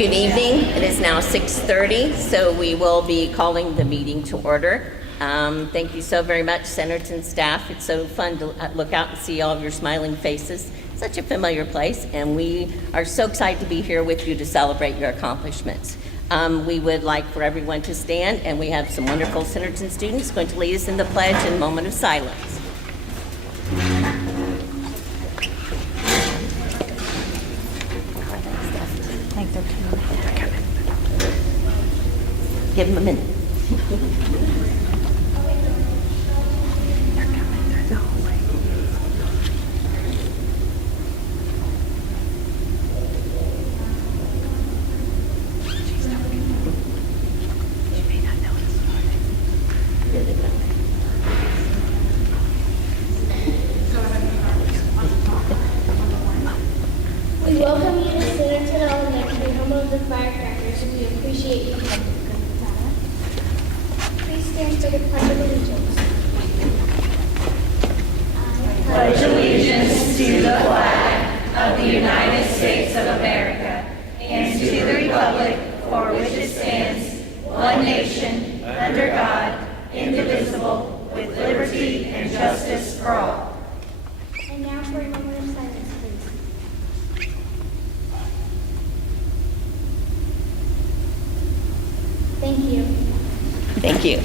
Good evening. It is now 6:30, so we will be calling the meeting to order. Thank you so very much, senators and staff. It's so fun to look out and see all of your smiling faces. Such a familiar place, and we are so excited to be here with you to celebrate your accomplishments. We would like for everyone to stand, and we have some wonderful senators and students going to lead us in the pledge and moment of silence. Give them a minute. We welcome you to Centerton Elementary, home of the firecrackers, and we appreciate you coming. Please stand for the Pledge of Allegiance. Pledge allegiance to the flag of the United States of America and to the republic for which it stands, one nation, under God, indivisible, with liberty and justice for all. And now for a moment of silence, please. Thank you. Thank you.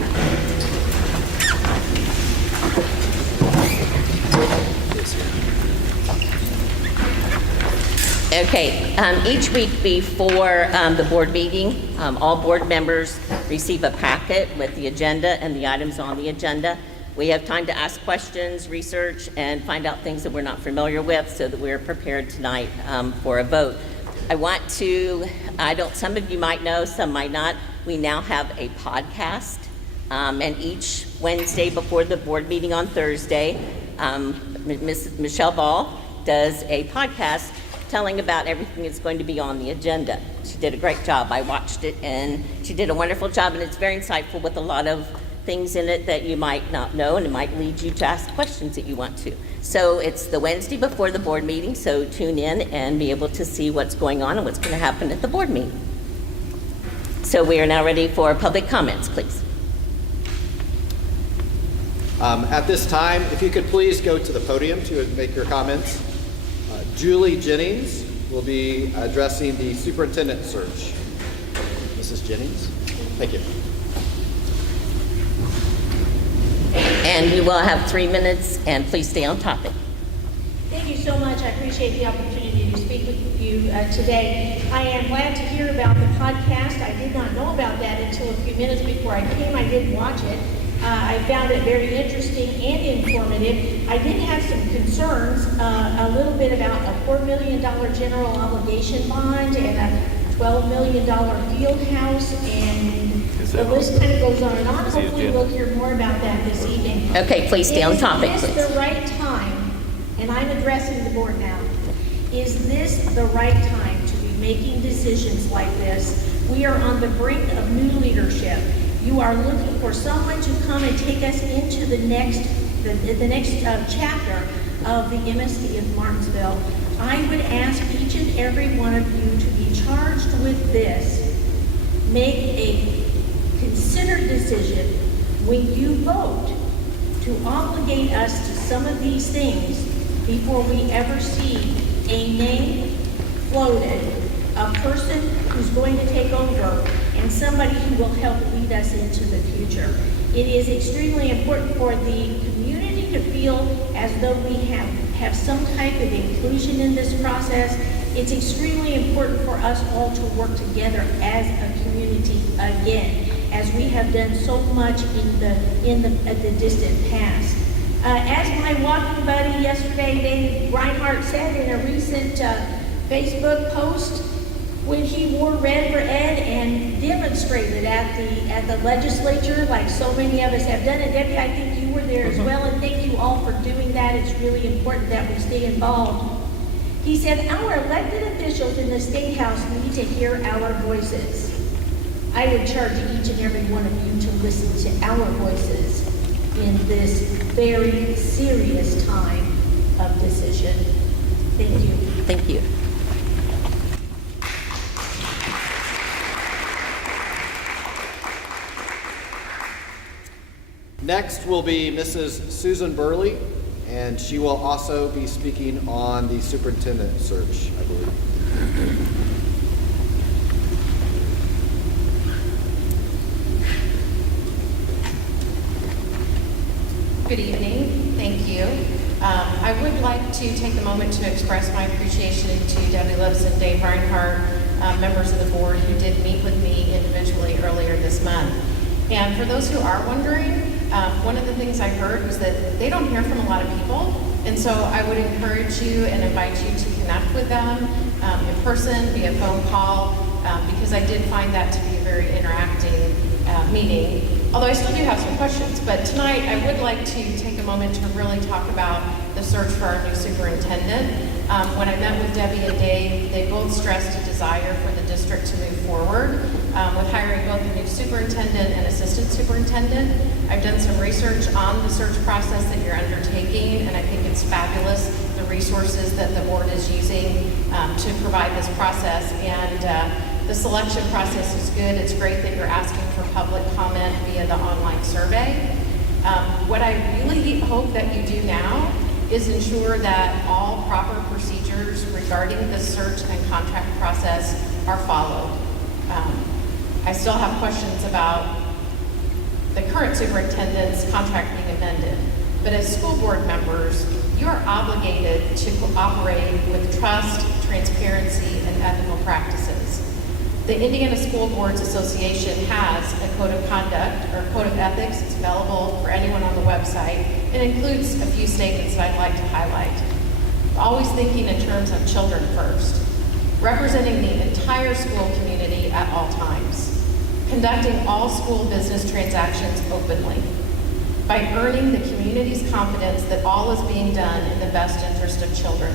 Okay, each week before the board meeting, all board members receive a packet with the agenda and the items on the agenda. We have time to ask questions, research, and find out things that we're not familiar with so that we're prepared tonight for a vote. I want to, some of you might know, some might not, we now have a podcast, and each Wednesday before the board meeting on Thursday, Mrs. Michelle Ball does a podcast telling about everything that's going to be on the agenda. She did a great job. I watched it, and she did a wonderful job, and it's very insightful with a lot of things in it that you might not know, and it might lead you to ask questions that you want to. So it's the Wednesday before the board meeting, so tune in and be able to see what's going on and what's going to happen at the board meeting. So we are now ready for public comments, please. At this time, if you could please go to the podium to make your comments. Julie Jennings will be addressing the superintendent search. Mrs. Jennings, thank you. And you will have 3 minutes, and please stay on topic. Thank you so much. I appreciate the opportunity to speak with you today. I am glad to hear about the podcast. I did not know about that until a few minutes before I came. I did watch it. I found it very interesting and informative. I did have some concerns, a little bit about a $4 million general obligation bond and a $12 million field house, and the list kind of goes on and on. Hopefully we'll hear more about that this evening. Okay, please stay on topic, Is please. this the right time, and I'm addressing the board now, is this the right time to be making decisions like this? We are on the brink of new leadership. You are looking for someone to come and take us into the next chapter of the MSD of Martinsville. I would ask each and every one of you to be charged with this. Make a considered decision when you vote to obligate us to some of these things before we ever see a name floated, a person who's going to take over, and somebody who will help lead us into the future. It is extremely important for the community to feel as though we have some type of inclusion in this process. It's extremely important for us all to work together as a community again, as we have done so much in the distant past. As my walking buddy yesterday, David Reinhardt, said in a recent Facebook post, when he wore red for Ed and demonstrated at the legislature, like so many of us have done. And Debbie, I think you were there as well, and thank you all for doing that. It's really important that we stay involved. He said, our elected officials in the State House need to hear our voices. I would charge each and every one of you to listen to our voices in this very serious time of decision. Thank you. Thank you. Next will be Mrs. Susan Burley, and she will also be speaking on the superintendent search, I believe. Good evening. Thank you. I would like to take a moment to express my appreciation to Debbie Lips and Dave Reinhardt, members of the board who did meet with me individually earlier this month. And for those who are wondering, one of the things I heard was that they don't hear from a lot of people. And so I would encourage you and invite you to connect with them in person, via phone call, because I did find that to be a very interacting meeting. Although I still do have some questions, but tonight I would like to take a moment to really talk about the search for our new superintendent. When I met with Debbie and Dave, they both stressed a desire for the district to move forward with hiring both a new superintendent and assistant superintendent. I've done some research on the search process that you're undertaking, and I think it's fabulous, the resources that the board is using to provide this process. And the selection process is good. It's great that you're asking for public comment via the online survey. What I really hope that you do now is ensure that all proper procedures regarding the search and contract process are followed. I still have questions about the current superintendent's contract being amended, but as school board members, you are obligated to cooperate with trust, transparency, and ethical practices. The Indiana School Boards Association has a code of conduct or code of ethics. It's available for anyone on the website. It includes a few statements that I'd like to highlight. Always thinking in terms of children first. Representing the entire school community at all times. Conducting all school business transactions openly. By earning the community's confidence that all is being done in the best interest of children.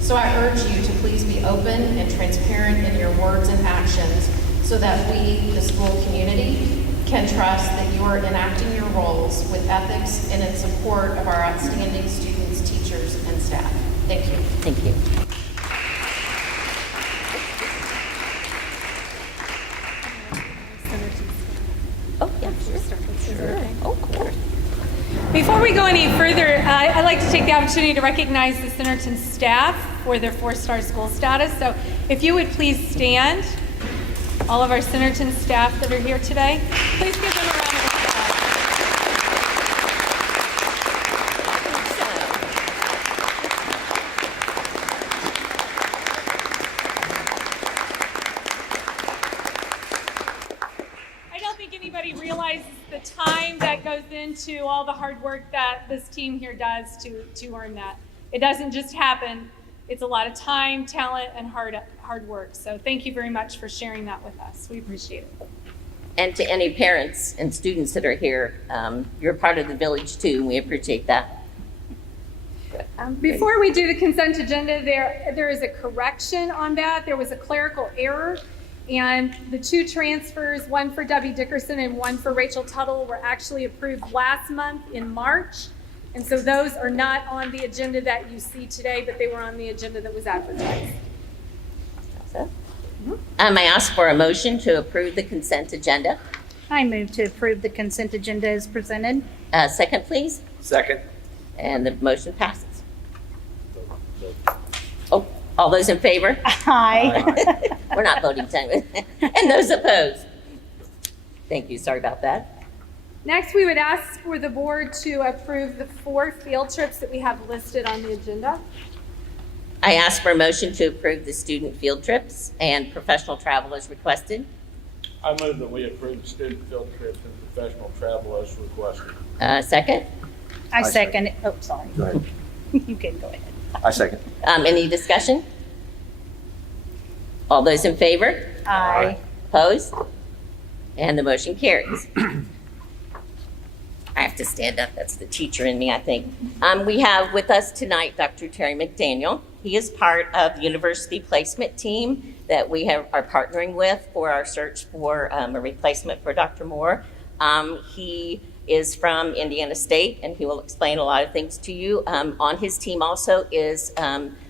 So I urge you to please be open and transparent in your words and actions so that we, the school community, can trust that you are enacting your roles with ethics and in support of our outstanding students, teachers, and staff. Thank you. Thank you. Oh, yeah, sure. Oh, of course. Before we go any further, I'd like to take the opportunity to recognize the Centerton staff for their 4-star school status. So if you would please stand, all of our Centerton staff that are here today, please give them a round of applause. I don't think anybody realizes the time that goes into all the hard work that this team here does to earn that. It doesn't just happen. It's a lot of time, talent, and hard work. So thank you very much for sharing that with us. We appreciate it. And to any parents and students that are here, you're part of the village too, and we appreciate that. Before we do the consent agenda, there is a correction on that. There was a clerical error, and the 2 transfers, one for Debbie Dickerson and one for Rachel Tuttle, were actually approved last month in March. And so those are not on the agenda that you see today, but they were on the agenda that was advertised. I ask for a motion to approve the consent agenda. I move to approve the consent agenda as presented. Second, please. Second. And the motion passes. Oh, all those in favor? Aye. We're not voting, Simon. And those opposed? Thank you. Sorry about that. Next, we would ask for the board to approve the 4 field trips that we have listed on the agenda. I ask for a motion to approve the student field trips and professional travel as requested. I move that we approve the student field trips and professional travel as requested. Second. I second it. Oh, sorry. Go ahead. You can go ahead. I second. Any discussion? All those in favor? Aye. Opposed? And the motion carries. I have to stand up. That's the teacher in me, I think. We have with us tonight Dr. Terry McDaniel. He is part of the university placement team that we are partnering with for our search for a replacement for Dr. Moore. He is from Indiana State, and he will explain a lot of things to you. On his team also is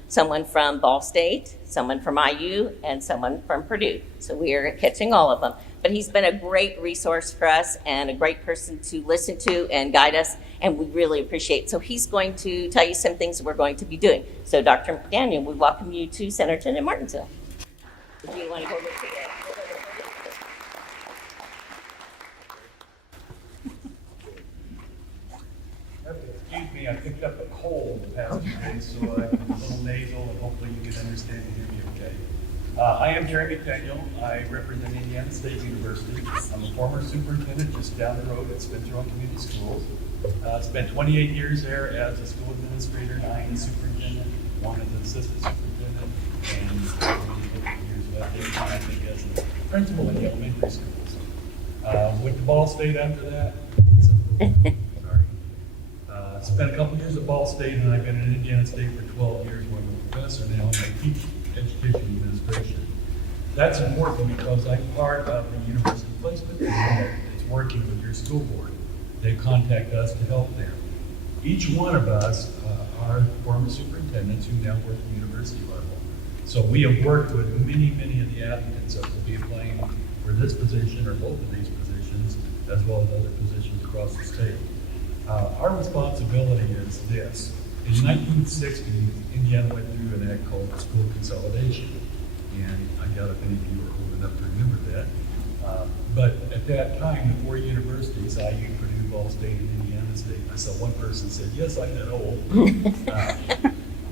someone from Ball State, someone from IU, and someone from Purdue. So we are catching all of them. But he's been a great resource for us and a great person to listen to and guide us, and we really appreciate it. So he's going to tell you some things that we're going to be doing. So Dr. McDaniel, we welcome you to Centerton and Martinsville. Do you want to go over to that? Excuse me, I picked up a cold the past few days, so I'm a little nasal, and hopefully you can understand and hear me okay. I am Jerry McDaniel. I represent Indiana State University. I'm a former superintendent just down the road at Spencer Community Schools. Spent 28 years there as a school administrator, 9 superintendent, 1 as an assistant superintendent, and 20 years left in time, I think, as a principal in the elementary schools. Went to Ball State after that. Spent a couple years at Ball State, and I've been at Indiana State for 12 years where I'm a professor now, and I teach education administration. That's important because I'm part of the university placement team that's working with your school board. They contact us to help them. Each one of us are former superintendents who now work at the university level. So we have worked with many of the applicants that will be applying for this position or both of these positions, as well as other positions across the state. Our responsibility is this. In 1960, Indiana went through an act called school consolidation. And I doubt if any of you are old enough to remember that. But at that time, the 4 universities, IU, Purdue, Ball State, and Indiana State, I saw one person said, yes, I'm that old,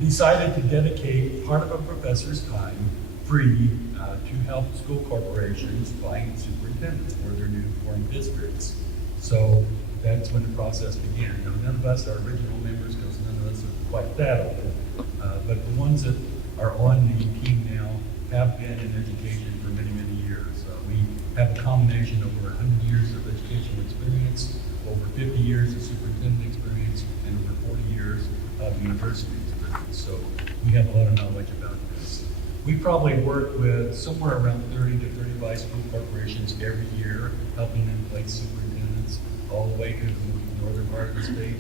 decided to dedicate part of a professor's time free to help school corporations find superintendents for their new formed districts. So that's when the process began. Now, none of us are original members because none of us are quite that old, but the ones that are on the team now have been in education for many years. We have a combination of over 100 years of educational experience, over 50 years of superintendent experience, and over 40 years of university experience. So we have a lot of knowledge about this. We probably work with somewhere around 30 to 35 school corporations every year, helping them place superintendents all the way to the northern part of the state.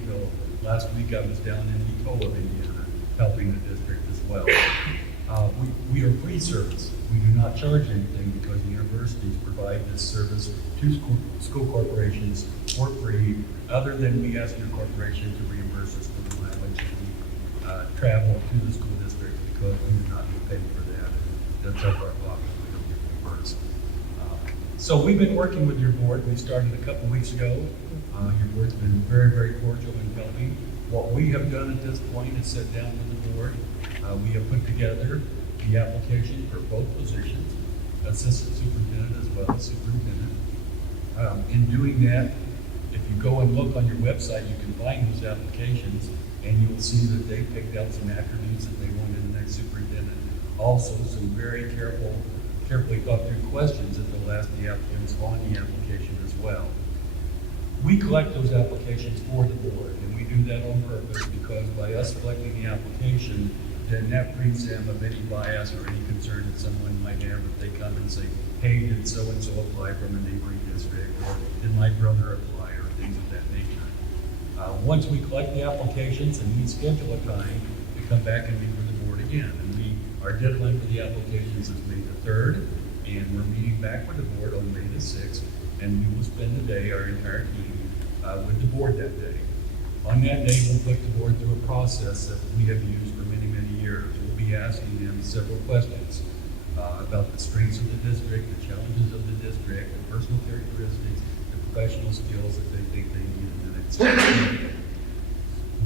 Last week I was down in Ecola, Indiana, helping the district as well. We are free service. We do not charge anything because the universities provide this service to school corporations for free, other than we ask your corporation to reimburse us for the mileage and travel to the school district, because we do not get paid for that. That's up our pocket. We don't get reimbursed. So we've been working with your board. We started a couple weeks ago. Your board's been very cordial in helping. What we have done at this point is sit down with the board. We have put together the application for both positions, assistant superintendent as well as superintendent. In doing that, if you go and look on your website, you can find those applications, and you will see that they picked out some attributes that they want in the next superintendent. Also, some very carefully thought through questions that they'll ask the applicants on the application as well. We collect those applications for the board, and we do that on purpose because by us collecting the application, then that frees them of any bias or any concern that someone might have if they come and say, hey, did so-and-so apply from a neighboring district, or did my brother apply, or things of that nature. Once we collect the applications and we schedule a time to come back and meet with the board again. And our deadline for the applications is May the 3rd, and we're meeting back with the board on May the 6th, and we will spend the day, our entire team, with the board that day. On that day, we'll put the board through a process that we have used for many years. We'll be asking them several questions about the strengths of the district, the challenges of the district, the personal characteristics, the professional skills that they think they need in the next step.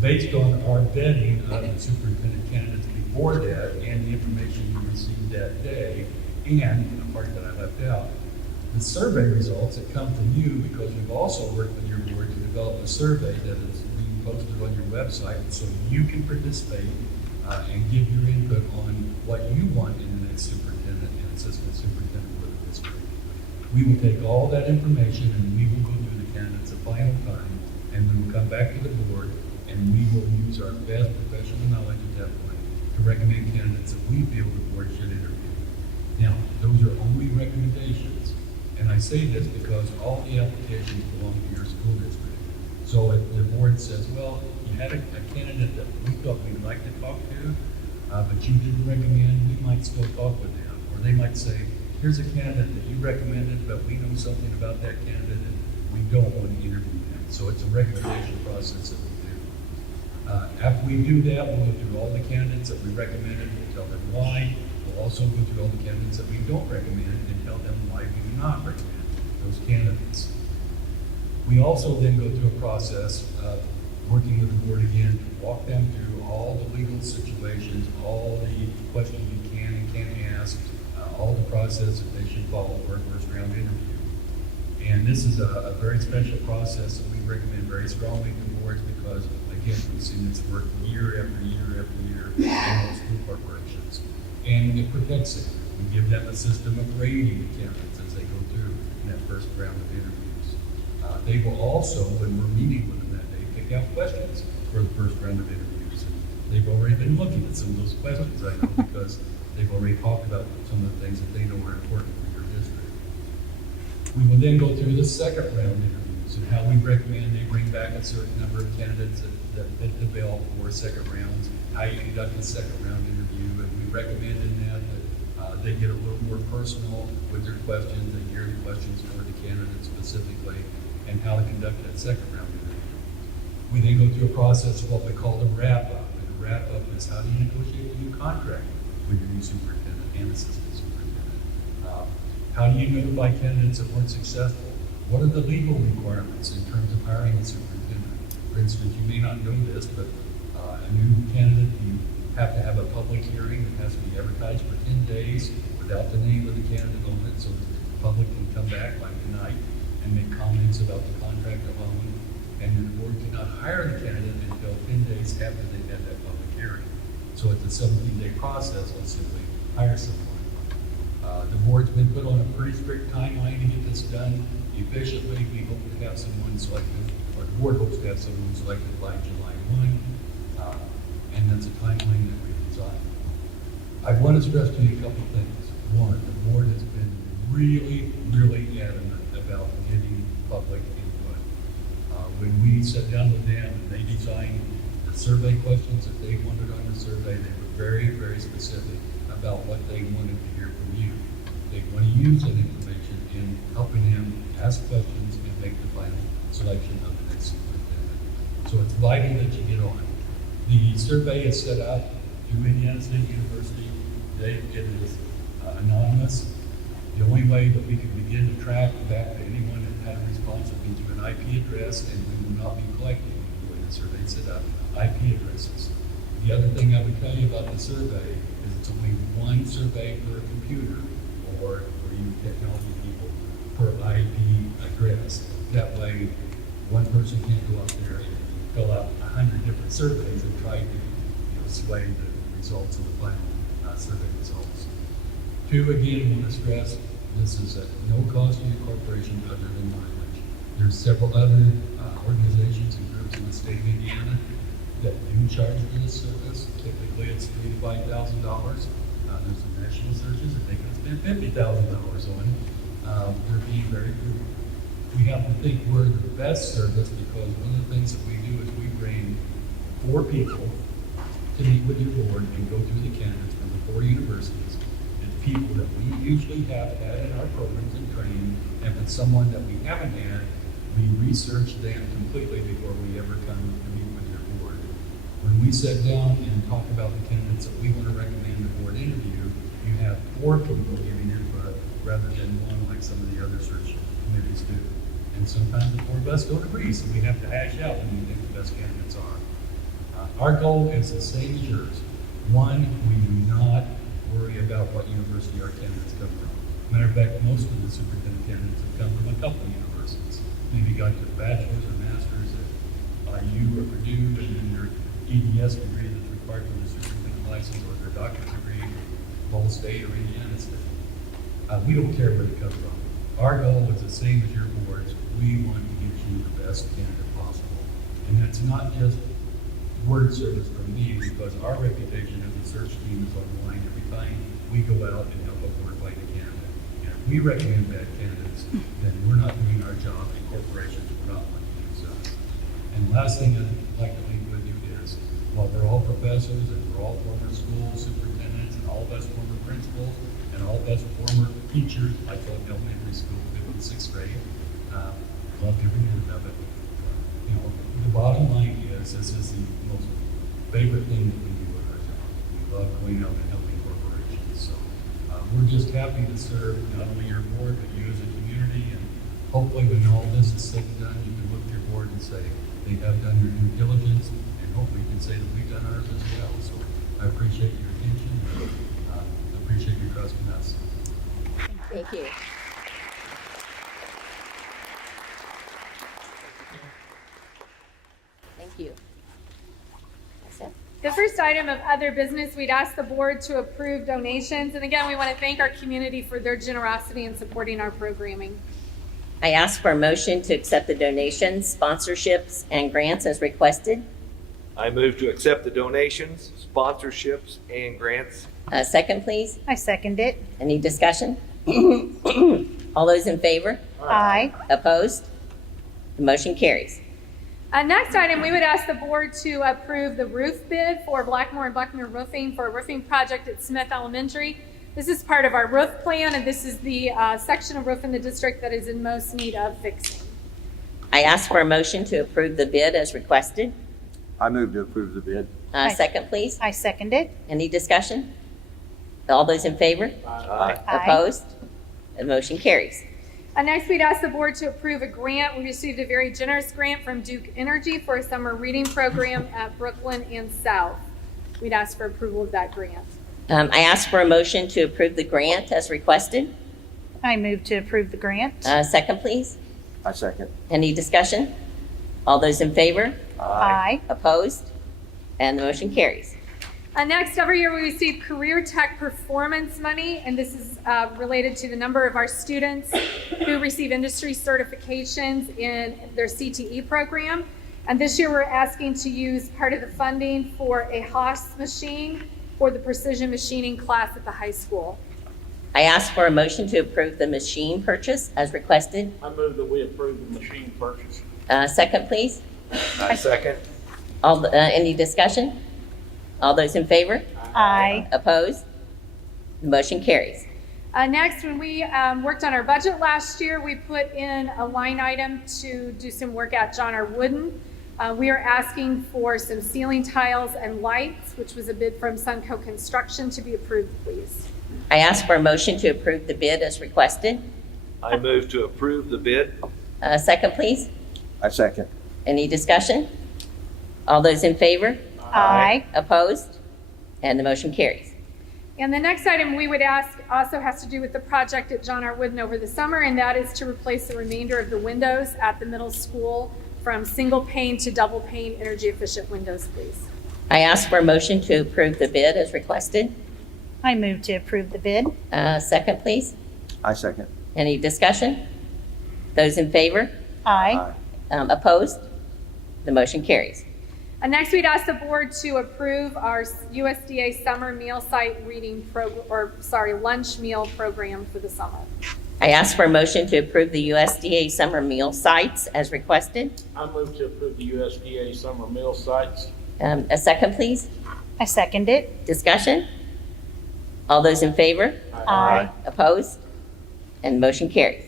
Based on our vetting of the superintendent candidates before that and the information we received that day, and the part that I left out, the survey results that come from you, because we've also worked with your board to develop a survey that is being posted on your website so you can participate and give your input on what you want in the next superintendent and assistant superintendent for the district. We will take all that information and we will go through the candidates a final time, and we will come back to the board and we will use our best professional knowledge at that point to recommend candidates that we feel the board should interview. Now, those are only recommendations, and I say this because all the applications belong to your school district. So if the board says, well, you had a candidate that we thought we'd like to talk to, but you didn't recommend, we might still talk with them. Or they might say, here's a candidate that you recommended, but we know something about that candidate and we don't want to interview them. So it's a recommendation process that we do. After we do that, we'll go through all the candidates that we recommended, we'll tell them why. We'll also go through all the candidates that we don't recommend and tell them why we do not recommend those candidates. We also then go through a process of working with the board again to walk them through all the legal situations, all the questions you can and can't ask, all the process that they should follow for a first round interview. And this is a very special process that we recommend very strongly to boards because, again, we've seen this work year after year after year in most school corporations. And it protects them. We give them a system of rating candidates as they go through in that first round of interviews. They will also, when we're meeting with them that day, pick out questions for the first round of interviews. And they've already been looking at some of those questions, I know, because they've already talked about some of the things that they know are important for your district. We will then go through the second round interviews and how we recommend they bring back a certain number of candidates that fit the bill for second rounds, how you conduct a second round interview, and we recommend in that they get a little more personal with their questions and gear the questions toward the candidate specifically, and how to conduct that second round interview. We then go through a process of what we call the wrap-up. And the wrap-up is how do you negotiate a new contract with your new superintendent and assistant superintendent? How do you notify candidates that weren't successful? What are the legal requirements in terms of hiring a superintendent? For instance, you may not know this, but a new candidate, you have to have a public hearing that has to be advertised for 10 days without the name of the candidate on it, so the public can come back like tonight and make comments about the contract alone. And then the board cannot hire the candidate until 10 days after they've had that public hearing. So it's a 17-day process to simply hire someone. The board's been put on a pretty strict timeline to get this done efficiently. We hope to have someone selected, or the board hopes to have someone selected by July 1, and that's a timeline that we've designed. I want to stress to you a couple of things. One, the board has been really, really adamant about getting public input. When we sat down with them and they designed the survey questions that they wanted on the survey, they were very, very specific about what they wanted to hear from you. They want to use that information in helping them ask questions and make the final selection of the next superintendent. So it's vital that you get on. The survey is set up through Indiana State University. It is anonymous. The only way that we can begin to track back to anyone that had a response would be through an IP address, and we will not be collecting the way the survey is set up, IP addresses. The other thing I would tell you about the survey is it's only one survey per computer, or for you technology people, per IP address. That way, one person can't go out there and fill out 100 different surveys and try to sway the results of the final survey results. Two, again, I want to stress, this is at no cost to your corporation other than mileage. There's several other organizations and groups in the state of Indiana that do charge for this service. Typically, it's $3,000 to $5,000. There's some national searches that they can spend $50,000 on. They're being very prudent. We have to think we're the best service because one of the things that we do is we bring 4 people to meet with your board and go through the candidates from the 4 universities. It's people that we usually have had in our programs and training, and if it's someone that we haven't had, we research them completely before we ever come to meet with your board. When we sit down and talk about the candidates that we want to recommend the board interview, you have 4 people giving input rather than one like some of the other search committees do. And sometimes the 4 of us don't agree, so we have to hash out who we think the best candidates are. Our goal is the same as yours. One, we do not worry about what university our candidates come from. Matter of fact, most of the superintendent candidates have come from a couple of universities. Maybe got their bachelor's or master's at IU or Purdue, and then their EDS degree that's required for the superintendent license, or their doctorate degree at Ball State or Indiana State. We don't care where they come from. Our goal is the same as your boards. We want to get you the best candidate possible. And that's not just word service from me, because our reputation as a search team is on the line every time we go out and help a board find a candidate. And if we recommend bad candidates, then we're not doing our job, and corporations will not want to use us. And last thing I'd like to leave with you is, while we're all professors and we're all former school superintendents and all of us former principals and all of us former teachers, I taught in elementary school, 5th and 6th grade, loved every minute of it. You know, the bottom line is, this is the most favorite thing that we do at our job. We love going out and helping corporations. So we're just happy to serve not only your board, but you as a community. And hopefully when all this is said and done, you can look at your board and say, they have done your due diligence, and hopefully you can say that we've done ours as well. So I appreciate your attention. I appreciate your trust in us. Thank you. Thank you. That's it. The first item of other business, we'd ask the board to approve donations. And again, we want to thank our community for their generosity in supporting our programming. I ask for a motion to accept the donations, sponsorships, and grants as requested. I move to accept the donations, sponsorships, and grants. Second, please. I second it. Any discussion? All those in favor? Aye. Opposed? The motion carries. Next item, we would ask the board to approve the roof bid for Blackmore and Buckner Roofing for a roofing project at Smith Elementary. This is part of our roof plan, and this is the section of roof in the district that is in most need of fixing. I ask for a motion to approve the bid as requested. I move to approve the bid. Second, please. I second it. Any discussion? All those in favor? Aye. Aye. Opposed? The motion carries. Next, we'd ask the board to approve a grant. We received a very generous grant from Duke Energy for a summer reading program at Brooklyn and South. We'd ask for approval of that grant. I ask for a motion to approve the grant as requested. I move to approve the grant. Second, please. I second. Any discussion? All those in favor? Aye. Opposed? And the motion carries. Next, every year we receive Career Tech Performance money, and this is related to the number of our students who receive industry certifications in their CTE program. And this year we're asking to use part of the funding for a Haas machine for the precision machining class at the high school. I ask for a motion to approve the machine purchase as requested. I move that we approve the machine purchase. Second, please. I second. Any discussion? All those in favor? Aye. Opposed? The motion carries. Next, when we worked on our budget last year, we put in a line item to do some work at John R. Wooden. We are asking for some ceiling tiles and lights, which was a bid from Sunco Construction, to be approved, please. I ask for a motion to approve the bid as requested. I move to approve the bid. Second, please. I second. Any discussion? All those in favor? Aye. Opposed? And the motion carries. And the next item we would ask also has to do with the project at John R. Wooden over the summer, and that is to replace the remainder of the windows at the middle school from single pane to double pane energy efficient windows, please. I ask for a motion to approve the bid as requested. I move to approve the bid. Second, please. I second. Any discussion? Those in favor? Aye. Opposed? The motion carries. And next, we'd ask the board to approve our USDA summer meal site lunch meal program for the summer. I ask for a motion to approve the USDA summer meal sites as requested. I move to approve the USDA summer meal sites. A second, please. I second it. Discussion? All those in favor? Aye. Opposed? And motion carries.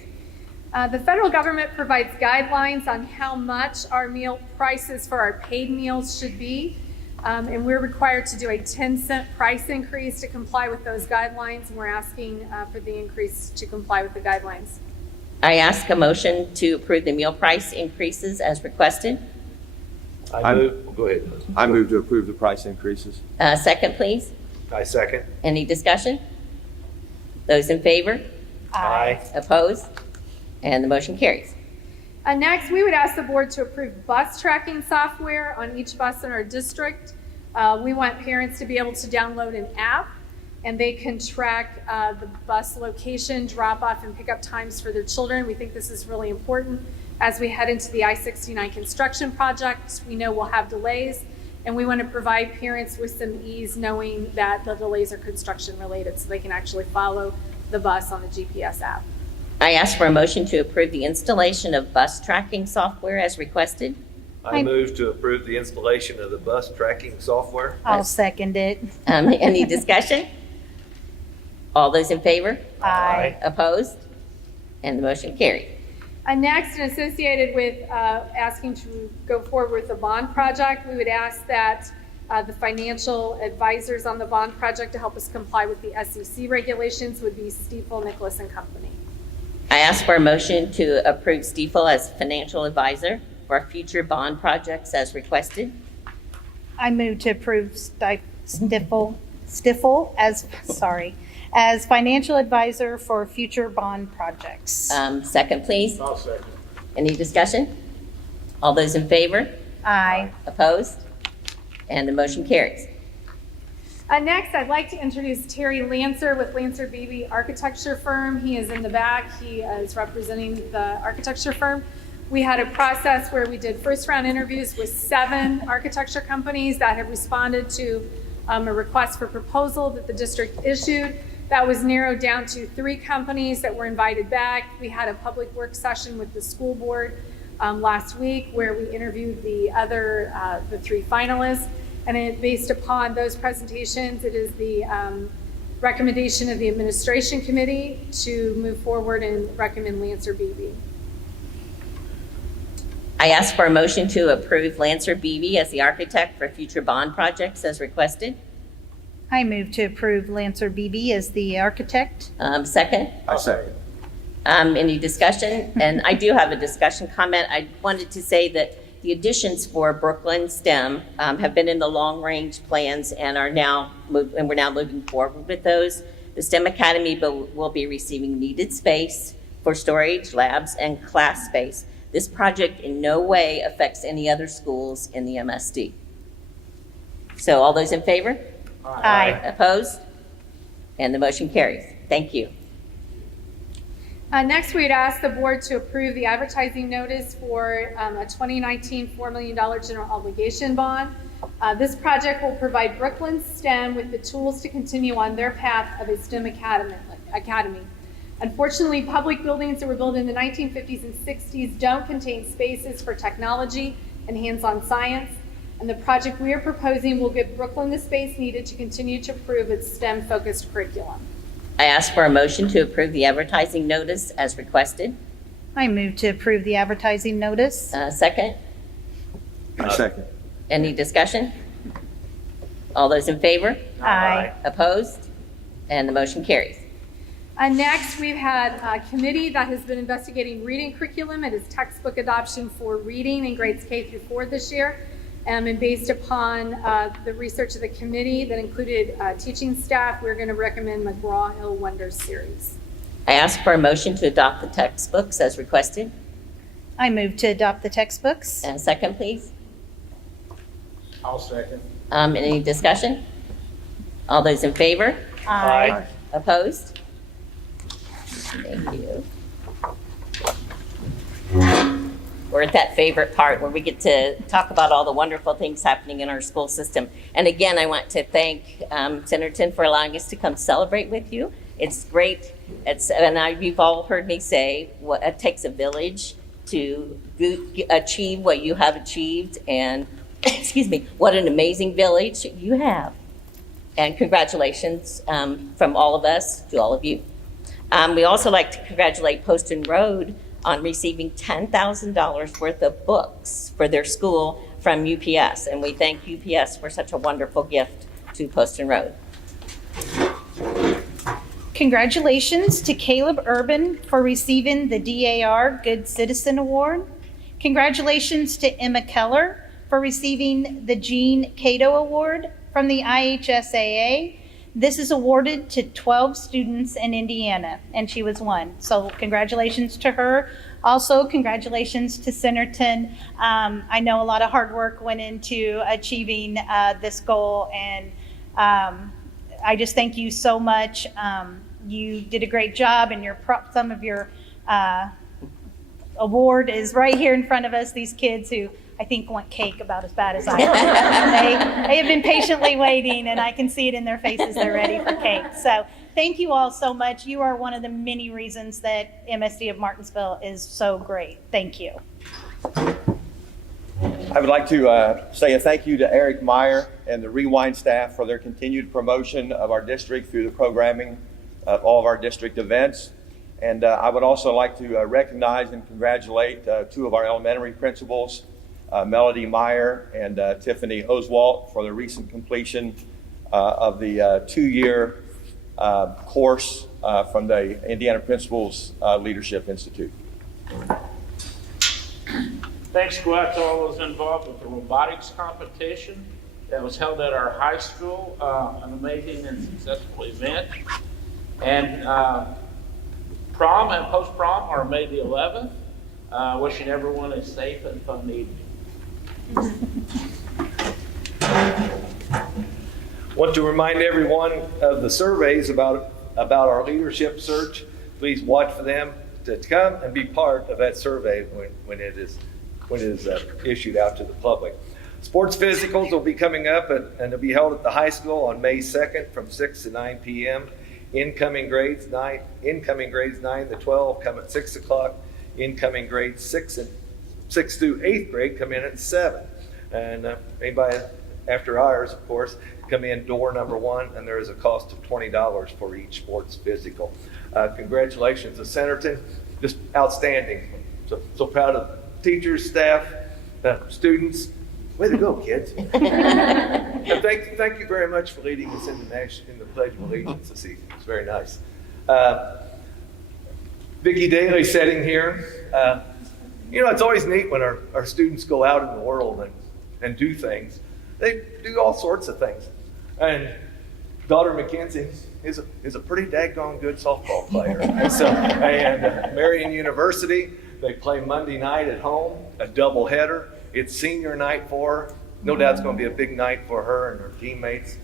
The federal government provides guidelines on how much our meal prices for our paid meals should be. And we're required to do a 10-cent price increase to comply with those guidelines. And we're asking for the increase to comply with the guidelines. I ask a motion to approve the meal price increases as requested. I move. Go ahead. I move to approve the price increases. Second, please. I second. Any discussion? Those in favor? Aye. Opposed? And the motion carries. Next, we would ask the board to approve bus tracking software on each bus in our district. We want parents to be able to download an app, and they can track the bus location, drop-off, and pick-up times for their children. We think this is really important as we head into the I-69 construction project. We know we'll have delays, and we want to provide parents with some ease knowing that the delays are construction-related so they can actually follow the bus on the GPS app. I ask for a motion to approve the installation of bus tracking software as requested. I move to approve the installation of the bus tracking software. I'll second it. Any discussion? All those in favor? Aye. Opposed? And the motion carried. Next, and associated with asking to go forward with the bond project, we would ask that the financial advisors on the bond project to help us comply with the SEC regulations would be Stifel, Nicholas and Company. I ask for a motion to approve Stifel as financial advisor for future bond projects as requested. I move to approve Stifel as financial advisor for future bond projects. Second, please. I'll second. Any discussion? All those in favor? Aye. Opposed? And the motion carries. Next, I'd like to introduce Terry Lancer with Lancer Beebe Architecture Firm. He is in the back. He is representing the architecture firm. We had a process where we did first round interviews with 7 architecture companies that have responded to a request for proposal that the district issued. That was narrowed down to 3 companies that were invited back. We had a public work session with the school board last week where we interviewed the 3 finalists. And based upon those presentations, it is the recommendation of the administration committee to move forward and recommend Lancer Beebe. I ask for a motion to approve Lancer Beebe as the architect for future bond projects as requested. I move to approve Lancer Beebe as the architect. Second. I second. Any discussion? And I do have a discussion comment. I wanted to say that the additions for Brooklyn STEM have been in the long-range plans and we're now moving forward with those. The STEM Academy will be receiving needed space for storage, labs, and class space. This project in no way affects any other schools in the MSD. So all those in favor? Aye. Opposed? And the motion carries. Thank you. Next, we'd ask the board to approve the advertising notice for a 2019 $4 million general obligation bond. This project will provide Brooklyn STEM with the tools to continue on their path of a STEM academy. Unfortunately, public buildings that were built in the 1950s and 60s don't contain spaces for technology and hands-on science, and the project we are proposing will give Brooklyn the space needed to continue to improve its STEM-focused curriculum. I ask for a motion to approve the advertising notice as requested. I move to approve the advertising notice. Second. I second. Any discussion? All those in favor? Aye. Opposed? And the motion carries. Next, we've had a committee that has been investigating reading curriculum. It is textbook adoption for reading in grades K through 4 this year. And based upon the research of the committee that included teaching staff, we're going to recommend McGraw-Hill Wonders series. I ask for a motion to adopt the textbooks as requested. I move to adopt the textbooks. Second, please. I'll second. Any discussion? All those in favor? Aye. Opposed? Thank you. We're at that favorite part where we get to talk about all the wonderful things happening in our school system. And again, I want to thank Centerton for allowing us to come celebrate with you. It's great. You've all heard me say what it takes a village to achieve what you have achieved. And excuse me, what an amazing village you have. And congratulations from all of us to all of you. We also like to congratulate Poston Road on receiving $10,000 worth of books for their school from UPS. And we thank UPS for such a wonderful gift to Poston Road. Congratulations to Caleb Urban for receiving the DAR Good Citizen Award. Congratulations to Emma Keller for receiving the Jean Cato Award from the IHSAA. This is awarded to 12 students in Indiana, and she was one. So congratulations to her. Also, congratulations to Centerton. I know a lot of hard work went into achieving this goal, and I just thank you so much. You did a great job, and some of your award is right here in front of us. These kids who I think want cake about as bad as I do. They have been patiently waiting, and I can see it in their faces. They're ready for cake. So thank you all so much. You are one of the many reasons that MSD of Martinsville is so great. Thank you. I would like to say a thank you to Eric Meyer and the Rewind staff for their continued promotion of our district through the programming of all of our district events. And I would also like to recognize and congratulate two of our elementary principals, Melody Meyer and Tiffany Oswalt, for the recent completion of the 2-year course from the Indiana Principals Leadership Institute. Thanks go out to all those involved with the robotics competition that was held at our high school, an amazing and successful event. And prom and post-prom are May the 11th. Wishing everyone a safe and fun evening. Want to remind everyone of the surveys about our leadership search. Please watch for them to come and be part of that survey when it is issued out to the public. Sports physicals will be coming up and they'll be held at the high school on May 2nd from 6 to 9 p.m. Incoming grades 9 to 12 come at 6 o'clock. Incoming grades 6 through 8th grade come in at 7. And anybody after hours, of course, come in door number 1, and there is a cost of $20 for each sports physical. Congratulations to Centerton, just outstanding. So proud of teachers, staff, students. Way to go, kids. And thank you very much for leading us in the Pledge of Allegiance this evening. It's very nice. Vicki Daly sitting here. It's always neat when our students go out in the world and do things. They do all sorts of things. And daughter Mackenzie is a pretty daggone good softball player. And Marion University, they play Monday night at home, a doubleheader. It's senior night for her. No doubt it's going to be a big night for her and her teammates.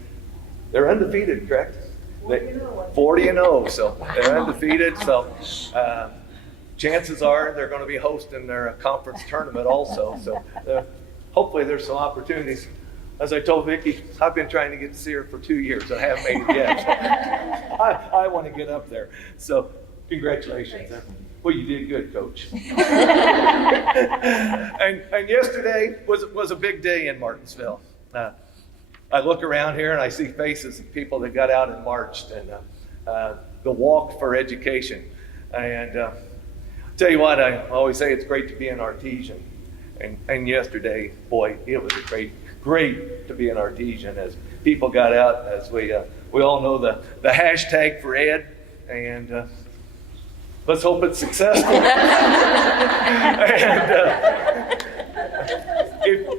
They're undefeated, correct? 40-0, so they're undefeated. So chances are they're going to be hosting their conference tournament also. So hopefully there's some opportunities. As I told Vicki, I've been trying to get to see her for 2 years. I haven't made it yet. So I want to get up there. So congratulations. Well, you did good, Coach. And yesterday was a big day in Martinsville. I look around here and I see faces of people that got out and marched, and the Walk for Education. And tell you what, I always say it's great to be an Artesian. And yesterday, boy, it was great to be an Artesian as people got out, as we all know the hashtag for Ed, and let's hope it's successful. And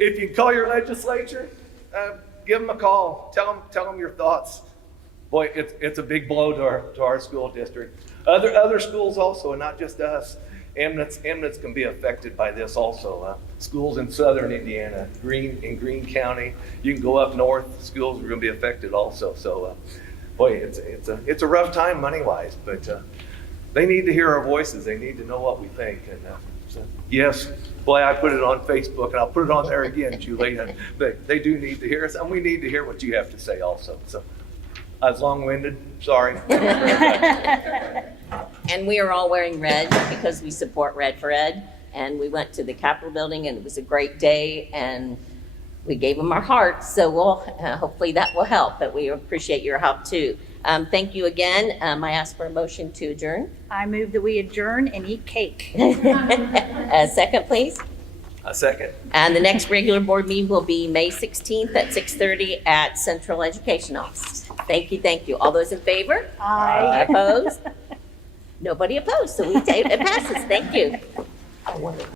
if you call your legislature, give them a call. Tell them your thoughts. Boy, it's a big blow to our school district. Other schools also, and not just us. Emnitz can be affected by this also. Schools in southern Indiana, in Greene County, you can go up north. Schools are going to be affected also. So, boy, it's a rough time money-wise, but they need to hear our voices. They need to know what we think. And yes, boy, I put it on Facebook, and I'll put it on there again, Julie. But they do need to hear us, and we need to hear what you have to say also. So I was long-winded. Sorry. And we are all wearing red because we support Red for Ed. And we went to the Capitol building, and it was a great day, and we gave them our hearts. So we'll hopefully that will help, but we appreciate your help too. Thank you again. I ask for a motion to adjourn. I move that we adjourn and eat cake. A second, please. A second. And the next regular board meeting will be May 16th at 6:30 at Central Education Office. Thank you. All those in favor? Aye. Opposed? Nobody opposed, so it passes. Thank you.